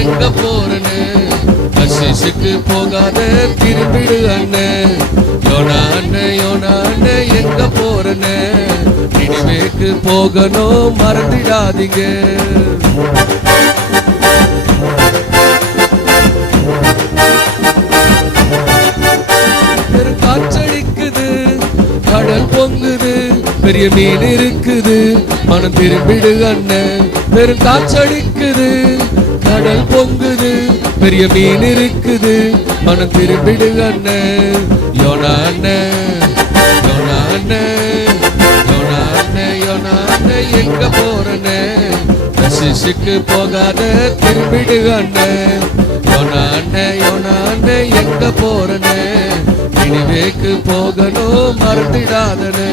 எங்க போறனு கசிசுக்கு போகாத திரும்பிடு அண்ணன். யோனா அண்ணன் எங்க போறனு நினைவேக்கு போகணும் மறந்துடாதீங்க. காற்றடிக்குது, கடல் பொங்குது, பெரிய மீன் இருக்குது, மனம் திரும்பிடு அண்ணன். பெரும் காற்றடிக்குது, கடல் பொங்குது, பெரிய மீன் இருக்குது, மனம் திரும்பிடு அண்ணன். யோனா அண்ணன் எங்க போறனே கசிசுக்கு போகாத திரும்பிடு அண்ணன். யோனா அண்ணன் எங்க போறனே நினைவேக்கு போகணும் மறந்துடாதனே.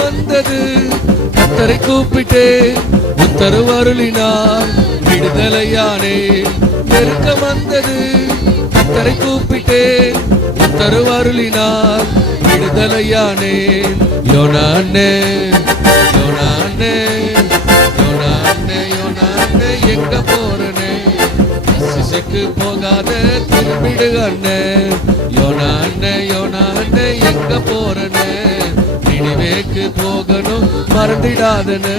வந்தது கர்த்தரை கூப்பிட்டே உத்தரவு அருளினார் விடுதலையானே. நெருக்கம் வந்தது கர்த்தரை கூப்பிட்டே உத்தரவு அருளினார் விடுதலையானே. யோனா அண்ணன் எங்க போறனே கசிசுக்கு போகாத திரும்பிடு அண்ணன். யோனா அண்ணன் எங்க போறனே நினைவேக்கு போகணும் மறந்துடாதனே.